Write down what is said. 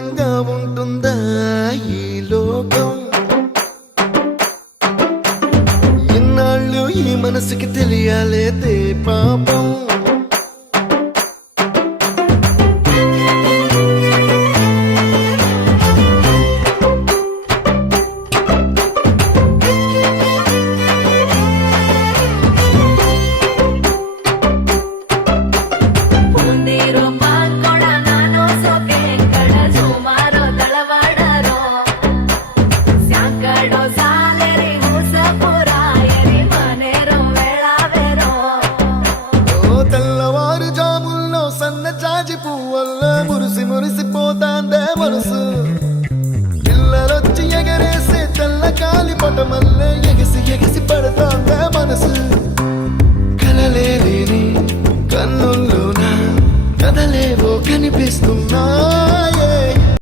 ఉంటుందా ఈ లోకం ఇన్నాళ్ళు ఈ మనసుకి తెలియాలేదే పాపం మురిసిపోతాందే మనసు పిల్లలొచ్చి ఎగరేసే తెల్ల కాలి పటమల్లే ఎగిసి ఎగిసి పడతాందే మనసు కలలేని కన్నుల్లోనా కదలేవో కనిపిస్తున్నా